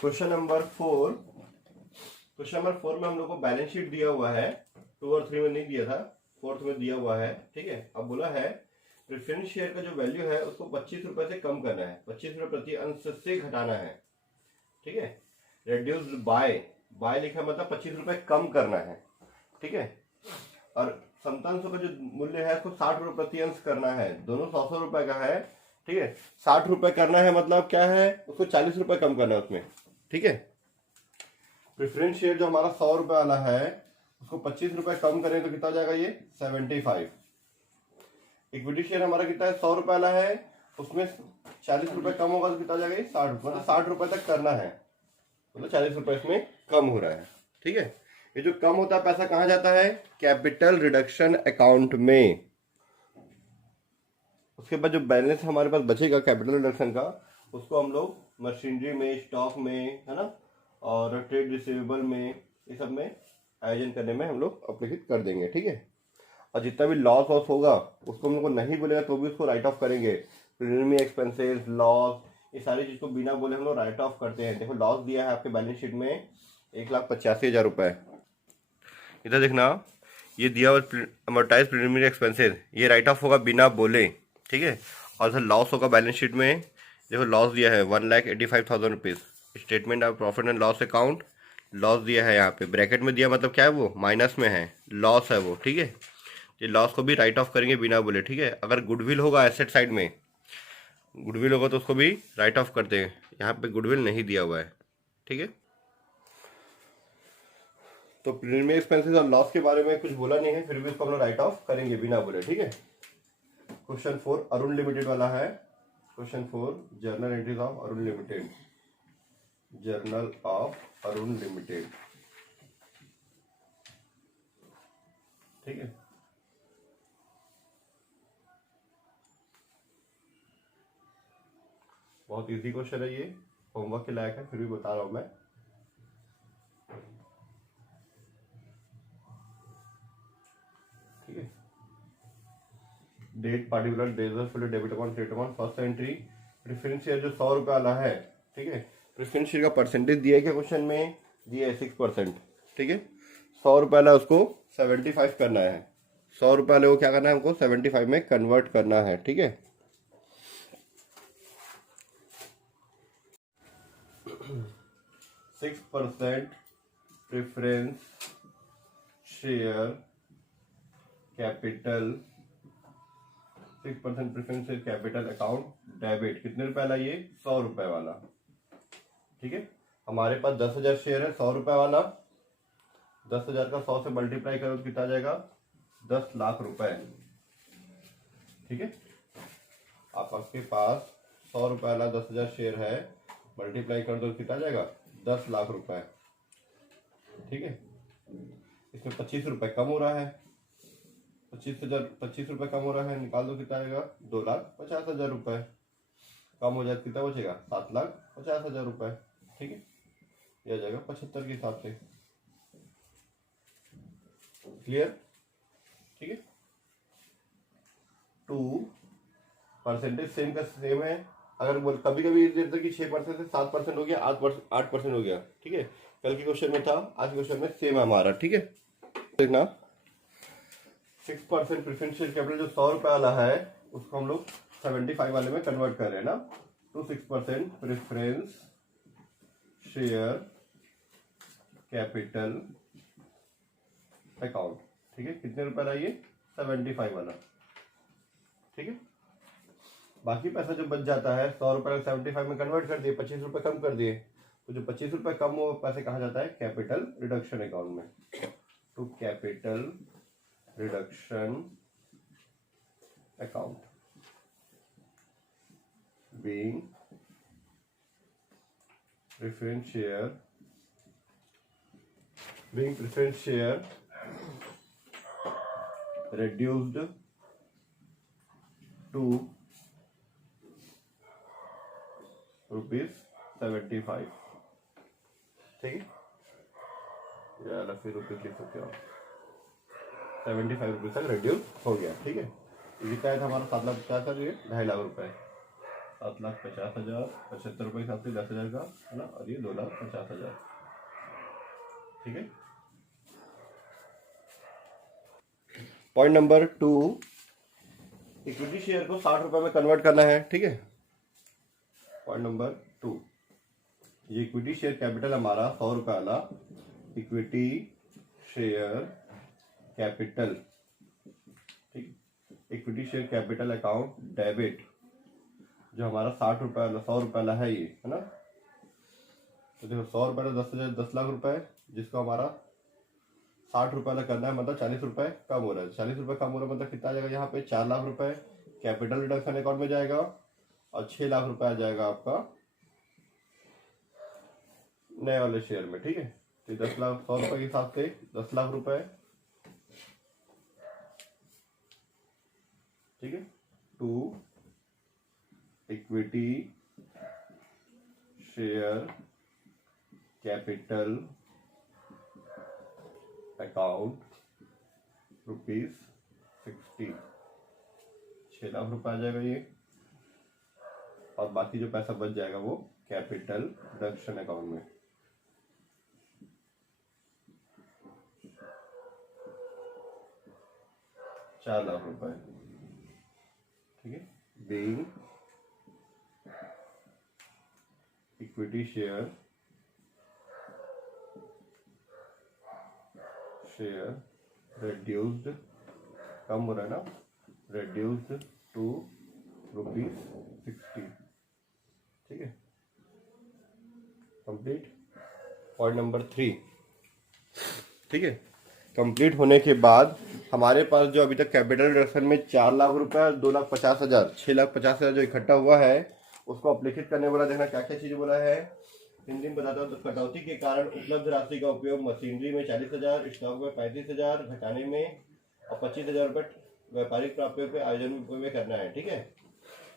Question number 4 में हम लोग को बैलेंस शीट दिया हुआ है। 2 और 3 में नहीं दिया था, 4th में दिया हुआ है। ठीक है, अब बोला है प्रेफरेंस शेयर का जो वैल्यू है उसको 25 रुपए से कम करना है, 25 रुपए प्रति अंश से घटाना है। ठीक है, रेड्यूस्ड बाय लिखा मतलब 25 रुपए कम करना है। ठीक है, और समतांशों का जो मूल्य है उसको 60 रुपए प्रति अंश करना है। दोनों 100 रुपए का है। ठीक है, 60 रुपए करना है मतलब क्या है, उसको 40 रुपए कम करना है उसमें। ठीक है, प्रेफरेंस शेयर जो हमारा 100 रुपए वाला है उसको 25 रुपए कम करें तो कितना हो जाएगा, ये 75। इक्विटी शेयर हमारा कितना है, 100 रुपए वाला है, उसमें 40 रुपए कम होगा तो कितना हो जाएगा, ये 60 रुपए। मतलब 60 रुपए तक करना है, मतलब 40 रुपए इसमें कम हो रहा है। ठीक है, ये जो कम होता है पैसा कहाँ जाता है, कैपिटल रिडक्शन अकाउंट में। उसके बाद जो बैलेंस हमारे पास बचेगा कैपिटल रिडक्शन का, उसको हम लोग मशीनरी में, स्टॉक में, है ना, और ट्रेड रिसीवेबल में, ये सब में आयोजन करने में हम लोग अप्लिकेट कर देंगे। ठीक है, और जितना भी लॉस वॉस होगा उसको हम लोग को नहीं बोलेगा तो भी उसको राइट ऑफ करेंगे। प्रीलिमिनरी एक्सपेंसेस, लॉस, ये सारी चीज को बिना बोले हम लोग राइट ऑफ करते हैं। देखो लॉस दिया है आपके बैलेंस शीट में 1,85,000 रुपए। इधर देखना, ये दिया हुआ अमोर्टाइज प्रीलिमिनरी एक्सपेंसेस, ये राइट ऑफ होगा बिना बोले। ठीक है, और सर लॉस होगा बैलेंस शीट में, देखो लॉस दिया है 1,85,000 rupees. Statement of profit and loss account, loss दिया है यहाँ पे ब्रैकेट में दिया, मतलब क्या है, वो माइनस में है, लॉस है वो। ठीक है, ये लॉस को भी राइट ऑफ करेंगे बिना बोले। ठीक है, अगर गुडविल होगा एसेट साइड में, गुडविल होगा तो उसको भी राइट ऑफ करते हैं। यहाँ पे गुडविल नहीं दिया हुआ है। ठीक है, तो प्रीलिमिनरी एक्सपेंसेस और लॉस के बारे में कुछ बोला नहीं है, फिर भी इसको हम लोग राइट ऑफ करेंगे बिना बोले। ठीक है, क्वेश्चन 4 अरुण लिमिटेड वाला है। Question 4 journal entries of Arun limited, journal of Arun limited. ठीक है, बहुत इजी क्वेश्चन है, ये होमवर्क के लायक है, फिर भी बता रहा हूं मैं। ठीक है, डेट पार्टिकुलर डेजर debit account credit account first entry. Preference share जो 100 रुपये वाला है, ठीक है, प्रेफरेंस शेयर का परसेंटेज दिया है क्या क्वेश्चन में, दिया है 6%। ठीक है, 100 रुपये वाला उसको 75 करना है, 100 रुपये वाले को क्या करना है, हमको 75 में कन्वर्ट करना है। ठीक है, 6% preference share capital, 6% preference share capital account debit, कितने रुपए वाला, ये 100 रुपए वाला। ठीक है, हमारे पास 10,000 शेयर है, 100 रुपए वाला, 10,000 का 100 से मल्टीप्लाई करो तो कितना आ जाएगा, 10 लाख रुपए। ठीक है, आपके पास 100 रुपए वाला 10,000 शेयर है, मल्टीप्लाई कर दो कितना आ जाएगा, 10 लाख रुपए। ठीक है, इसमें 25 रुपए कम हो रहा है, 25 रुपए कम हो रहा है, निकाल दो कितना आएगा, 2,50,000 रुपए। कम हो जाए कितना बचेगा, 7,50,000 रुपए। ठीक है, यह आ जाएगा 75 के हिसाब से। क्लियर। ठीक है, 2 परसेंटेज सेम का सेम है। अगर कभी कभी जैसे कि 6% से 7% हो गया, 8% हो गया। ठीक है, कल के क्वेश्चन में था, आज क्वेश्चन में सेम है हमारा। ठीक है, देखना 6% प्रेफरेंस शेयर कैपिटल जो 100 रुपए वाला है उसको हम लोग 75 वाले में कन्वर्ट कर रहे हैं ना, तो 6% प्रेफरेंस शेयर कैपिटल अकाउंट। ठीक है, कितने रुपए वाला, ये 75 वाला। ठीक है, बाकी पैसा जो बच जाता है 100 रुपए 75 में कन्वर्ट कर दिए, 25 रुपए कम कर दिए, तो जो 25 रुपए कम वो पैसे कहाँ जाता है, कैपिटल रिडक्शन अकाउंट में। तो capital reduction account being preference share reduced to ₹75। ठीक है, या फिर रुपीज लिख सकते हो, 75 रुपीज तक रिड्यूस हो गया। ठीक है, कितना था हमारा, 7,50,000, ये 2.5 लाख रुपए। 7,50,000, 75 रुपये के हिसाब से 10,000 का है ना, और ये 2,50,000। ठीक है। पॉइंट नंबर 2, इक्विटी शेयर को 60 रुपए में कन्वर्ट करना है। ठीक है। पॉइंट नंबर 2, ये इक्विटी शेयर कैपिटल हमारा 100 रुपए वाला इक्विटी शेयर कैपिटल, ठीक, equity share capital account debit, जो हमारा 60 रुपए वाला 100 रुपए वाला है, ये है ना। तो देखो 100 रुपए का 10,000, 10 लाख रुपए, जिसको हमारा 60 रुपए वाला करना है, मतलब 40 रुपए कम हो रहा है। 40 रुपए कम हो रहा है मतलब कितना आ जाएगा यहाँ पे, 4 लाख रुपए कैपिटल रिडक्शन अकाउंट में जाएगा, और 6 लाख रुपए आ जाएगा आपका नए वाले शेयर में। ठीक है। तो 10 लाख 100 रुपए के हिसाब से 10 लाख रुपए। ठीक है। 2 equity share capital account ₹60, 6 lakh रुपए आ जाएगा ये, और बाकी जो पैसा बच जाएगा वो कैपिटल रिडक्शन अकाउंट में। ₹4 लाख रुपए। ठीक है। बीइंग इक्विटी शेयर reduced, कम हो रहा है ना, reduced to ₹60। ठीक है। कंप्लीट। Point number 3। ठीक है। कंप्लीट होने के बाद हमारे पास जो अभी तक कैपिटल रिडक्शन में 4 लाख रुपए, 2,50,000, 6,50,000 जो इकट्ठा हुआ है, उसको अपलिखित करने वाला देखना क्या क्या चीजें बोला है। हिंदी में बताता हूँ। तो कटौती के कारण उपलब्ध राशि का उपयोग मशीनरी में 40,000, स्टॉक में 35,000 घटाने में, और 25,000 रुपये व्यापारिक प्राप्तियों पे आयोजन में करना है। ठीक है।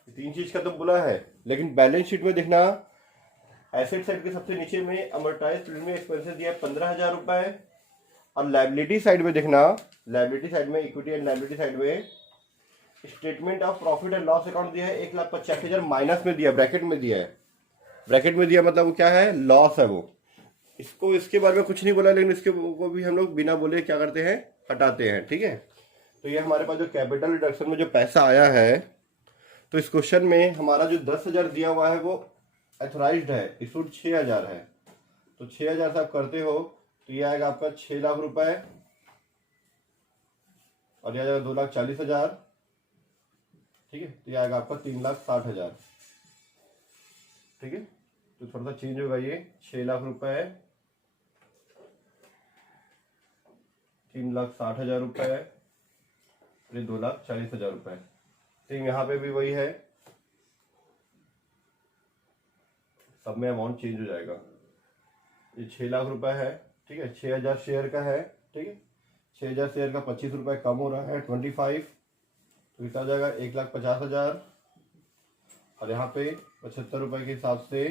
3 चीज का तो बोला है, लेकिन बैलेंस शीट में देखना, एसेट साइड के सबसे नीचे में अमोर्टाइज्ड प्रीमियम एक्सपेंसेस दिया 15,000 रुपए, और लायबिलिटी साइड में देखना, लायबिलिटी साइड में, इक्विटी एंड लायबिलिटी साइड में statement of profit and loss account दिया है 1,85,000 माइनस में दिया, ब्रैकेट में दिया है। ब्रैकेट में दिया मतलब वो क्या है, लॉस है वो। इसको, इसके बारे में कुछ नहीं बोला, लेकिन इसके को भी हम लोग बिना बोले क्या करते हैं, हटाते हैं। ठीक है। तो ये हमारे पास जो कैपिटल रिडक्शन में जो पैसा आया है, तो इस क्वेश्चन में हमारा जो 10,000 दिया हुआ है वो ऑथराइज्ड है, इशूड 6,000 है। तो 6,000 से आप करते हो तो ये आएगा आपका 6 लाख रुपए, और ये आ जाएगा 2,40,000। ठीक है। तो ये आएगा आपका 3,60,000। ठीक है। तो थोड़ा सा चेंज होगा, ये 6 लाख रुपए, 3,60,000 रुपए, ये 2,40,000 रुपए। सेम यहाँ पे भी वही है, सब में अमाउंट चेंज हो जाएगा। ये 6 लाख रुपए है। ठीक है। 6,000 शेयर का है। ठीक है। 6,000 शेयर का 25 रुपए कम हो रहा है, 25, तो इतना आ जाएगा 1,50,000, और यहाँ पे 75 रुपए के हिसाब से।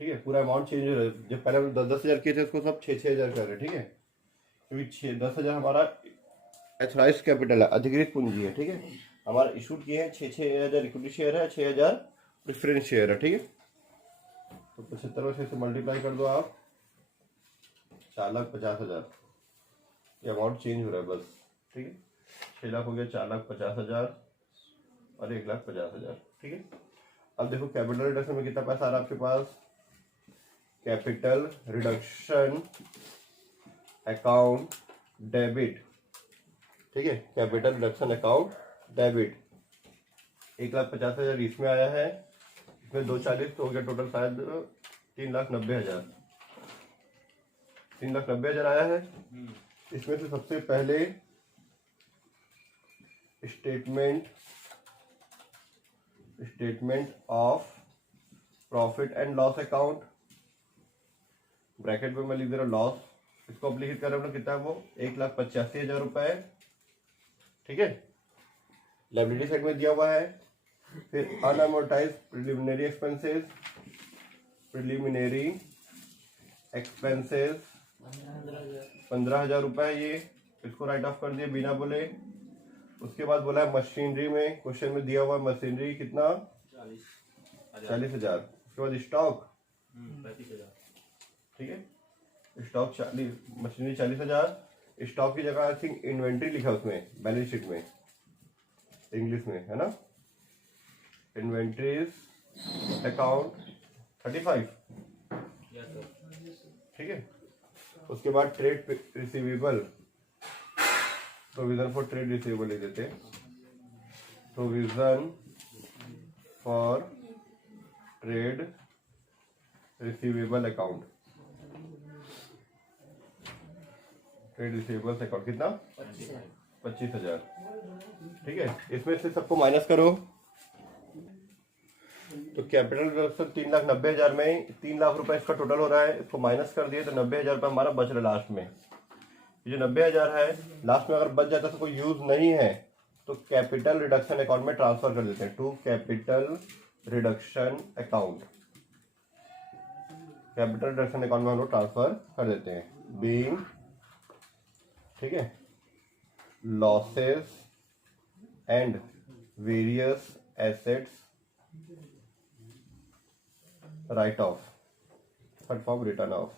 ठीक है। पूरा अमाउंट चेंज हो रहा है, जब पहले हम 10,000 किए थे उसको सब 6,000 कर रहे हैं। ठीक है। क्योंकि 10,000 हमारा एथराइज्ड कैपिटल है, अधिकृत पूंजी है। ठीक है। हमारा इशूड किए हैं 6,000 इक्विटी शेयर है, 6,000 प्रेफरेंस शेयर है। ठीक है। तो 75 से मल्टीप्लाई कर दो आप, 4,50,000। ये अमाउंट चेंज हो रहा है बस। ठीक है। 6 लाख हो गया, 4,50,000 और 1,50,000। ठीक है। अब देखो कैपिटल रिडक्शन में कितना पैसा आ रहा है आपके पास, कैपिटल रिडक्शन अकाउंट डेबिट। ठीक है। कैपिटल रिडक्शन अकाउंट डेबिट 1,50,000 इसमें आया है, इसमें 2,40 तो हो गया, टोटल शायद 3,90,000, 3,90,000 आया है। इसमें से सबसे पहले statement of profit and loss account, bracket में मैं लिख दे रहा हूँ लॉस, इसको अपलिखित कर रहे हैं कितना है वो, 1,85,000 रुपए। ठीक है। लायबिलिटी साइड में दिया हुआ है। फिर अनअमोर्टाइज्ड प्रिलिमिनरी एक्सपेंसेस 15,000 रुपए, ये इसको राइट ऑफ कर दिए बिना बोले। उसके बाद बोला है मशीनरी में, क्वेश्चन में दिया हुआ है मशीनरी कितना, 40,000। उसके बाद स्टॉक 35,000। ठीक है, स्टॉक 40, मशीनरी 40,000। स्टॉक की जगह आई थिंक इन्वेंट्री लिखा उसमें बैलेंस शीट में, इंग्लिश में है ना, इन्वेंट्रीज अकाउंट 35। ठीक है, उसके बाद trade receivable, provision for trade receivable लिख देते हैं, provision for trade receivable account, trade receivables account कितना 25,000। ठीक है, इसमें से सबको माइनस करो तो कैपिटल रिडक्शन 3,90,000 में 3 लाख रुपए इसका टोटल हो रहा है, इसको माइनस कर दिए तो 90,000 रुपये हमारा बच रहा लास्ट में। ये जो 90,000 है लास्ट में अगर बच जाता तो कोई यूज नहीं है तो कैपिटल रिडक्शन अकाउंट में ट्रांसफर कर देते हैं, to capital reduction account, capital reduction account में हम लोग ट्रांसफर कर देते हैं। बीइंग, ठीक है, losses and various assets right of, third form return of.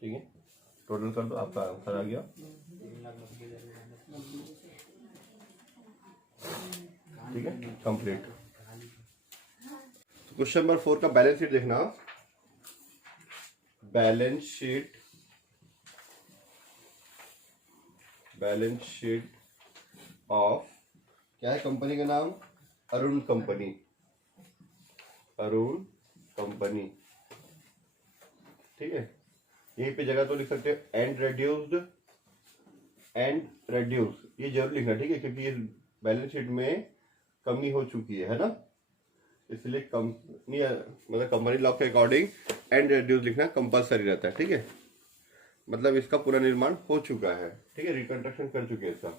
ठीक है, टोटल कर दो, आपका आंसर आ गया। ठीक है, कंप्लीट। क्वेश्चन नंबर 4 का बैलेंस शीट देखना, balance sheet, balance sheet of, क्या है कंपनी का नाम, अरुण कंपनी, अरुण कंपनी। ठीक है, यहीं पे जगह तो लिख सकते हो एंड रेड्यूस्ड, एंड रेड्यूस, ये जरूर लिखना, ठीक है, क्योंकि ये बैलेंस शीट में कमी हो चुकी है ना, इसलिए कंपनी मतलब कंपनी लॉ के अकॉर्डिंग एंड रेड्यूस लिखना कंपलसरी रहता है। ठीक है, मतलब इसका पूरा निर्माण हो चुका है। ठीक है, रिकंस्ट्रक्शन कर चुके हैं इसका।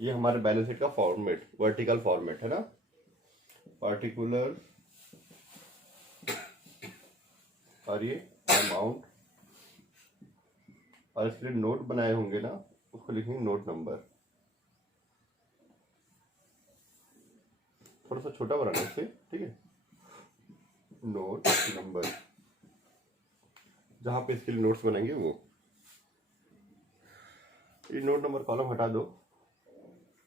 ये हमारे बैलेंस शीट का फॉर्मेट, वर्टिकल फॉर्मेट है ना, पार्टिकुलर, और ये अमाउंट, और इसके लिए नोट बनाए होंगे ना, उसको लिखेंगे नोट नंबर, थोड़ा सा छोटा बनाना इससे। ठीक है, नोट नंबर, जहां पे इसके लिए नोट्स बनाएंगे वो, ये नोट नंबर कॉलम हटा दो,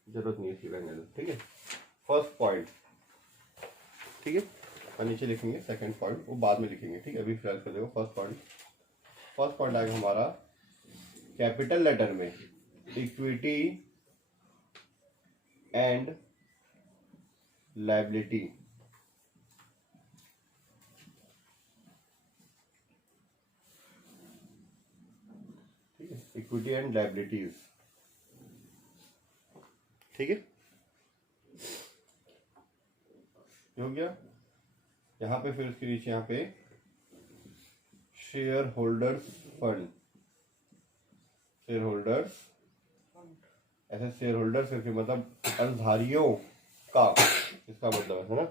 जरूरत नहीं है इसकी, रहने दो। ठीक है, फर्स्ट पॉइंट, ठीक है, और नीचे लिखेंगे सेकंड पॉइंट, वो बाद में लिखेंगे। ठीक है, अभी फिलहाल कर देखो फर्स्ट पॉइंट। फर्स्ट पॉइंट आएगा हमारा कैपिटल लेटर में इक्विटी एंड लायबिलिटी। ठीक है, इक्विटी एंड लायबिलिटीज। ठीक है, हो गया। यहां पे फिर उसके नीचे यहाँ पे share holders fund, share holders, ऐसे शेयर होल्डर्स करके मतलब अंशधारियों का, इसका मतलब है ना।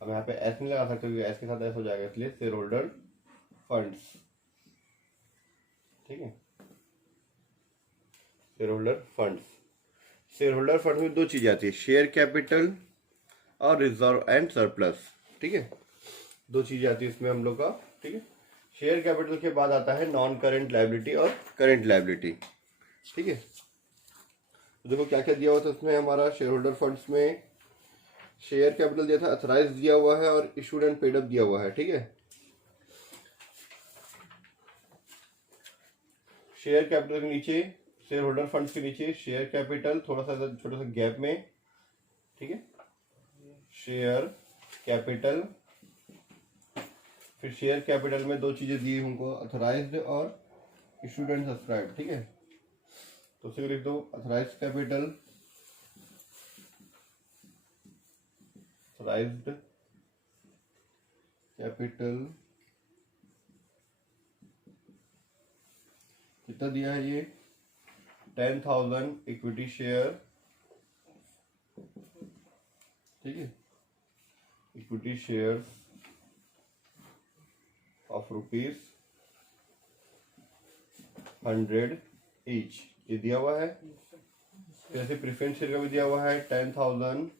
अब यहाँ पे एस नहीं लगा सकते क्योंकि एस के साथ एस हो जाएगा, इसलिए शेयर होल्डर फंड्स। ठीक है, share holder funds, share holder fund में दो चीजें आती है, शेयर कैपिटल और रिजर्व एंड सरप्लस। ठीक है, दो चीजें आती है इसमें हम लोग का। ठीक है, शेयर कैपिटल के बाद आता है नॉन करेंट लायबिलिटी और करेंट लायबिलिटी। ठीक है, तो देखो क्या क्या दिया हुआ था उसमें हमारा शेयर होल्डर फंड्स में, शेयर कैपिटल दिया था, अथराइज दिया हुआ है और इशूड एंड पेड अप दिया हुआ है। ठीक है, शेयर कैपिटल के नीचे, शेयर होल्डर फंड्स के नीचे शेयर कैपिटल, थोड़ा सा छोटा सा गैप में। ठीक है, शेयर कैपिटल, फिर शेयर कैपिटल में दो चीजें दी उनको, अथराइज्ड और इशूड एंड सब्सक्राइब। ठीक है, तो उसे लिख दो अथराइज्ड कैपिटल, अथराइज्ड कैपिटल कितना दिया है ये, 10,000 इक्विटी शेयर। ठीक है, इक्विटी शेयर ऑफ ₹100 ईच, ये दिया हुआ है। जैसे प्रेफरेंस शेयर का भी दिया हुआ है 10,000,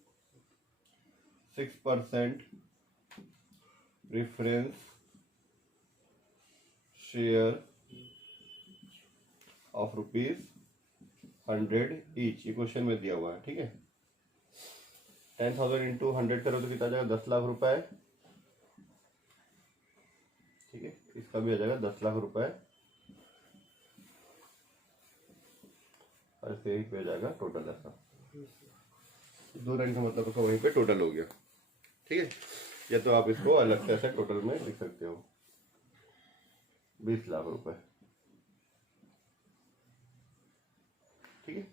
6% प्रेफरेंस शेयर ऑफ ₹100 ईच, ये क्वेश्चन में दिया हुआ है। ठीक है, 10,000 इंटू 100 करो तो कितना आ जाएगा, 10 लाख रुपए। ठीक है, इसका भी आ जाएगा 10 लाख रुपए, और इसके पे आ जाएगा टोटल ऐसा 2 लाइन का मतलब उसका वहीं पे टोटल हो गया। ठीक है, या तो आप इसको अलग से ऐसे टोटल में लिख सकते हो 20 लाख रुपए। ठीक है,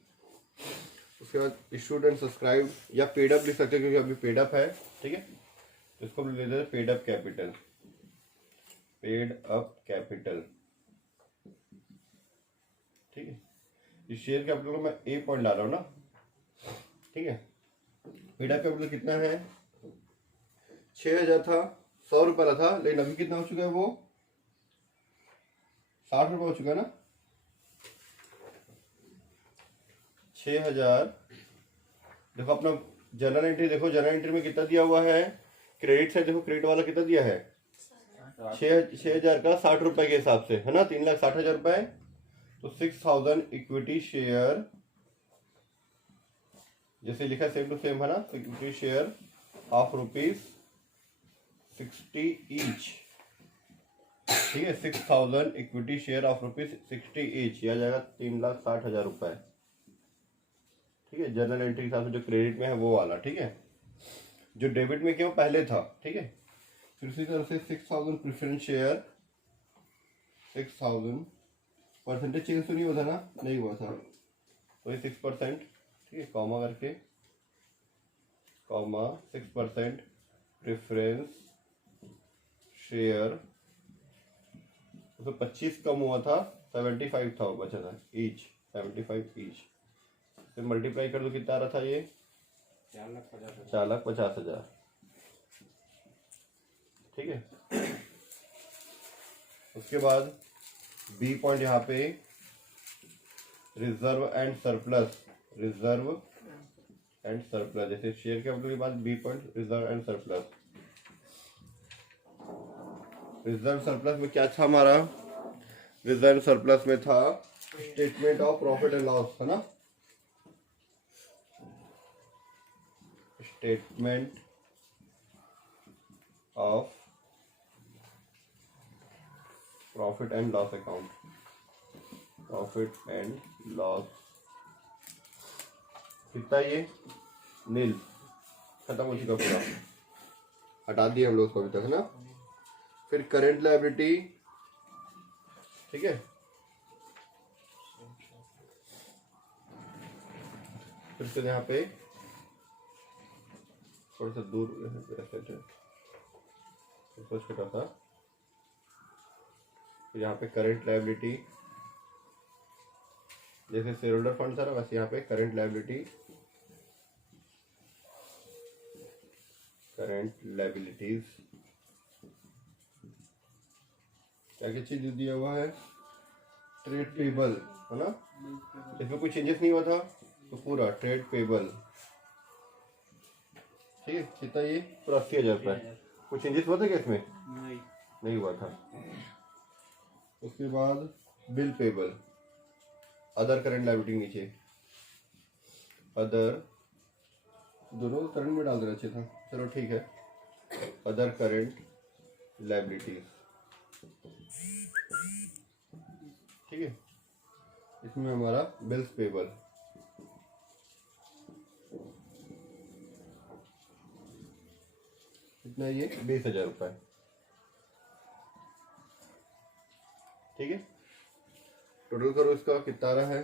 उसके बाद इशूड एंड सब्सक्राइब या पेड अप लिख सकते हो, क्योंकि अभी पेड अप है। ठीक है, तो इसको हम ले लेते हैं paid up capital, paid up capital. ठीक है, इस शेयर कैपिटल को मैं ए पॉइंट डाल रहा हूँ ना। ठीक है, पेड अप कैपिटल कितना है, 6,000 था, 100 रुपये था, लेकिन अभी कितना हो चुका है, वो 60 रुपये हो चुका है ना। 6,000, देखो अपना जनरल एंट्री देखो, जनरल एंट्री में कितना दिया हुआ है, क्रेडिट साइड देखो, क्रेडिट वाला कितना दिया है, 6,000 का 60 रुपए के हिसाब से है ना, 3,60,000 रुपए। तो 6,000 इक्विटी शेयर, जैसे लिखा सेम टू सेम है ना, तो इक्विटी शेयर ऑफ ₹60 ईच। ठीक है, 6,000 इक्विटी शेयर ऑफ ₹60 ईच, यह आ जाएगा 3,60,000 रुपए। ठीक है, जनरल एंट्री के हिसाब से जो क्रेडिट में है वो वाला। ठीक है, जो डेबिट में क्यों पहले था। ठीक है, फिर उसी तरह से 6,000 प्रेफरेंस शेयर, 6,000 परसेंटेज चेंज तो नहीं हुआ था ना, नहीं हुआ था, वही 6%। ठीक है, कॉमा करके, कॉमा 6% प्रेफरेंस शेयर, उसमें 25 कम हुआ था, 75 था, वो बचा था ईच, 75 ईच से मल्टीप्लाई कर दो, कितना आ रहा था ये, 4,50,000। ठीक है, उसके बाद बी पॉइंट यहाँ पे reserve and surplus, reserve and surplus, जैसे शेयर कैपिटल के बाद B point reserve and surplus. Reserve surplus में क्या था हमारा, रिजर्व सरप्लस में था statement of profit and loss, है ना, statement of profit and loss account, profit and loss, कितना ये नील, खत्म हो चुका पूरा, हटा दिए हम लोग उसको अभी तक, है ना। फिर करेंट लायबिलिटी, ठीक है, फिर से यहाँ पे थोड़ा सा दूर छोटा था, यहाँ पे करंट लायबिलिटी, जैसे शेयर होल्डर फंड था ना, वैसे यहाँ पे करंट लायबिलिटी, करंट लायबिलिटीज, क्या क्या चीज दिया हुआ है, ट्रेड पेबल, है ना, इसमें कोई चेंजेस नहीं हुआ था, तो पूरा ट्रेड पेबल। ठीक है, कितना ये पूरा 80,000 रुपये, कुछ चेंजेस हुआ था क्या इसमें, नहीं हुआ था। उसके बाद bill payable, other current liability नीचे, अदर, दोनों करंट में डाल देना चाहिए था, चलो ठीक है, अदर करंट लायबिलिटीज। ठीक है, इसमें हमारा बिल्स पेबल, कितना ये 20,000 रुपये। ठीक है, टोटल करो इसका कितना रहा है,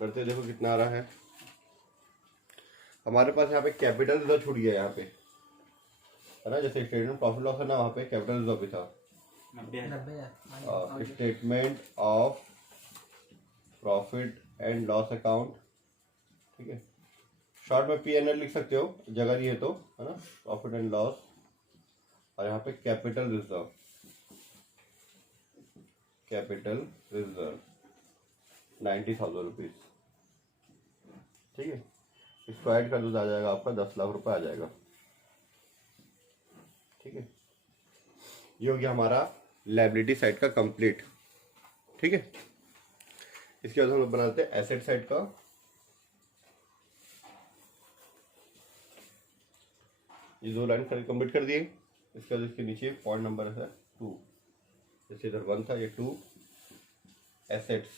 करते देखो कितना आ रहा है। हमारे पास यहाँ पे कैपिटल रिजर्व छूट गया, यहाँ पे है ना, जैसे स्टेटमेंट प्रॉफिट लॉस है ना, वहाँ पे कैपिटल रिजर्व भी था, statement of profit and loss account. ठीक है, शॉर्ट में P&L लिख सकते हो, जगह नहीं है तो, है ना, प्रॉफिट एंड लॉस, और यहाँ पे capital reserve, capital reserve 90,000 rupees, ठीक है। इसको ऐड कर दो तो आ जाएगा आपका 10 लाख रुपए आ जाएगा, ठीक है। ये हो गया हमारा लायबिलिटी साइड का कंप्लीट, ठीक है। इसके बाद हम लोग बनाते हैं एसेट साइड का। ये 2 लाइन कंप्लीट कर दिए। इसके बाद इसके नीचे पॉइंट नंबर है 2, जैसे इधर 1 था, ये 2 एसेट्स,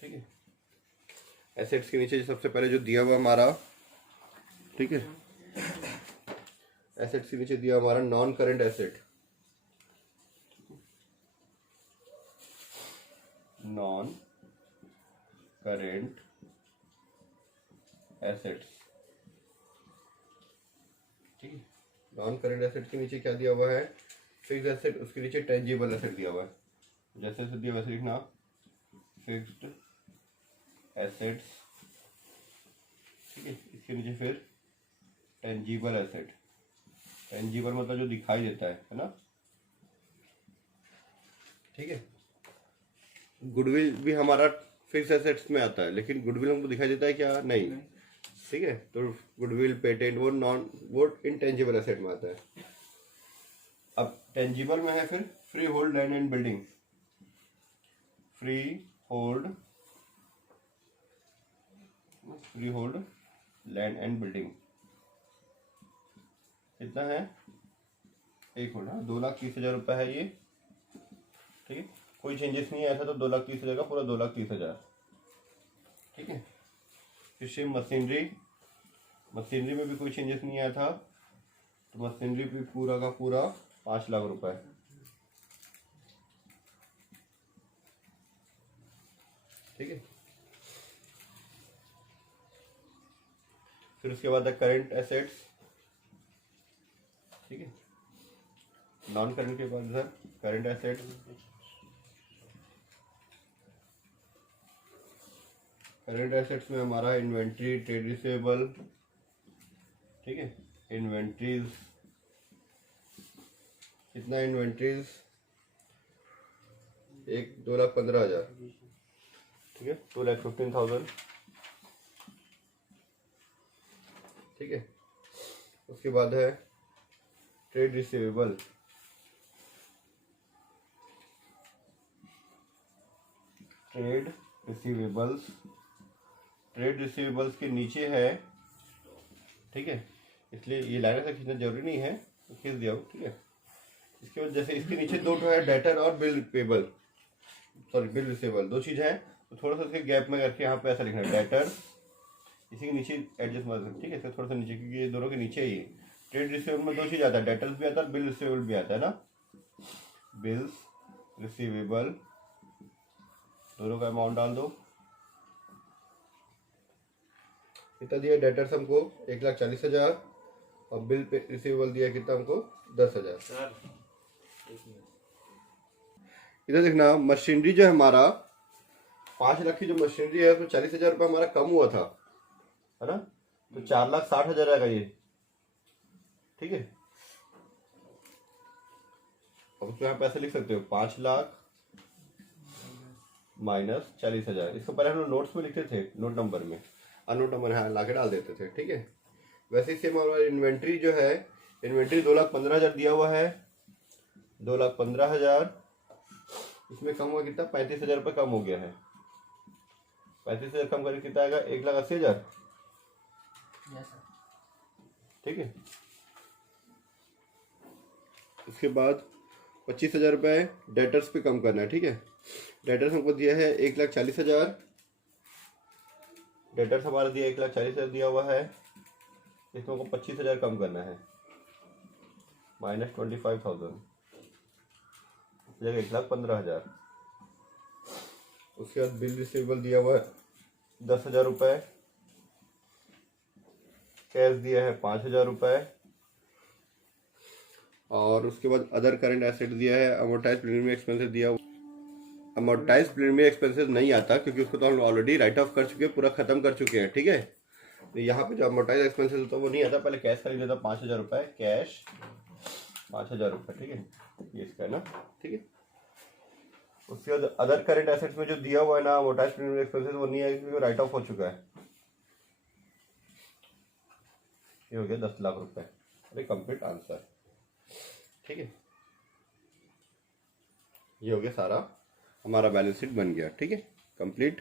ठीक है। एसेट्स के नीचे सबसे पहले जो दिया हुआ हमारा, ठीक है, एसेट्स के नीचे दिया हमारा non current asset, non current assets, ठीक है। नॉन करेंट एसेट के नीचे क्या दिया हुआ है, फिक्स्ड एसेट, उसके नीचे टेंजिबल एसेट दिया हुआ है, जैसे जैसे दिया वैसे लिखना, फिक्स्ड एसेट्स, ठीक है। इसके नीचे फिर टेंजिबल एसेट, टेंजिबल मतलब जो दिखाई देता है ना, ठीक है। गुडविल भी हमारा फिक्स एसेट्स में आता है, लेकिन गुडविल हमको दिखाई देता है क्या, नहीं, ठीक है। तो गुडविल, पेटेंट, वो इनटेंजिबल एसेट में आता है। अब टेंजिबल में है फिर free hold land and building, free hold land and building कितना है, 1 होल्ड, 2,30,000 रुपये है ये, ठीक है। कोई चेंजेस नहीं आया था तो 2,30,000 का पूरा 2,30,000, ठीक है। फिर सेम मशीनरी में भी कोई चेंजेस नहीं आया था, तो मशीनरी भी पूरा का पूरा 5 लाख रुपए, ठीक है। फिर उसके बाद करेंट एसेट्स, ठीक है। नॉन करेंट के बाद sir current assets, current assets में हमारा इन्वेंट्री, ट्रेड रिसीवेबल, ठीक है। इन्वेंट्रीज कितना, इन्वेंट्रीज 2,15,000, ठीक है, 2,15,000, ठीक है। उसके बाद है ट्रेड रिसीवेबल, ट्रेड रिसीवेबल्स के नीचे है, ठीक है, इसलिए ये लाइन से खींचना जरूरी नहीं है, तो खींच दिया हो, ठीक है। इसके बाद जैसे इसके नीचे 2 है डेटर और bill payable, sorry bill receivable, 2 चीज़ है, तो थोड़ा सा इसके गैप में करके यहाँ पे ऐसा लिखना है डेटर, इसी के नीचे एडजस्ट मतलब, ठीक है, इससे थोड़ा सा नीचे, क्योंकि ये दोनों के नीचे ही है। ट्रेड रिसीवेबल में 2 चीज़ आता है, डेटर्स भी आता है, बिल रिसीवेबल भी आता है ना, बिल्स रिसीवेबल दोनों का अमाउंट डाल दो, कितना दिया डेटर्स हमको 1,40,000, और बिल पे रिसीवेबल दिया कितना हमको 10,000। इधर देखना मशीनरी जो है हमारा 5 लाख की जो मशीनरी है, तो 40,000 रुपये हमारा कम हुआ था, है ना, तो 4,60,000 आएगा ये, ठीक है। अब उसमें आप पैसे लिख सकते हो 5 लाख माइनस 40,000, इसको पहले हम लोग नोट्स में लिखते थे, नोट नंबर में, और नोट नंबर यहाँ ला के डाल देते थे, ठीक है। वैसे ही सेम हमारा इन्वेंट्री जो है, इन्वेंट्री 2,15,000 दिया हुआ है, 2,15,000, इसमें कम हुआ कितना, 35,000 रुपये कम हो गया है, 35,000 कम करके कितना आएगा, 1,80,000, ठीक है। उसके बाद 25,000 रुपये डेटर्स पे कम करना है, ठीक है। डेटर्स हमको दिया है 1,40,000, डेटर्स हमारा दिया 1,40,000 दिया हुआ है, इसमें हमको 25,000 कम करना है, माइनस 25,000, 1,15,000। उसके बाद बिल रिसीवेबल दिया हुआ है 10,000 रुपये, कैश दिया है 5,000 रुपये, और उसके बाद अदर करंट एसेट दिया है, अमोर्टाइज प्रीमियम एक्सपेंसेस दिया हुआ, अमोर्टाइज प्रीमियम एक्सपेंसेस नहीं आता, क्योंकि उसको तो हम ऑलरेडी राइट ऑफ कर चुके हैं, पूरा खत्म कर चुके हैं, ठीक है। तो यहाँ पे जो अमोर्टाइज एक्सपेंसेस होता है वो नहीं आता। पहले कैश खरीद लेता 5,000 रुपये, कैश 5,000 रुपये, ठीक है, ये इसका है ना, ठीक है। उसके बाद अदर करेंट एसेट्स में जो दिया हुआ है ना अमोर्टाइज प्रीमियम एक्सपेंसेस, वो नहीं है क्योंकि राइट ऑफ हो चुका है। ये हो गया 10 लाख रुपए। अरे कंप्लीट आंसर, ठीक है। ये हो गया सारा, हमारा बैलेंस शीट बन गया, ठीक है, कंप्लीट।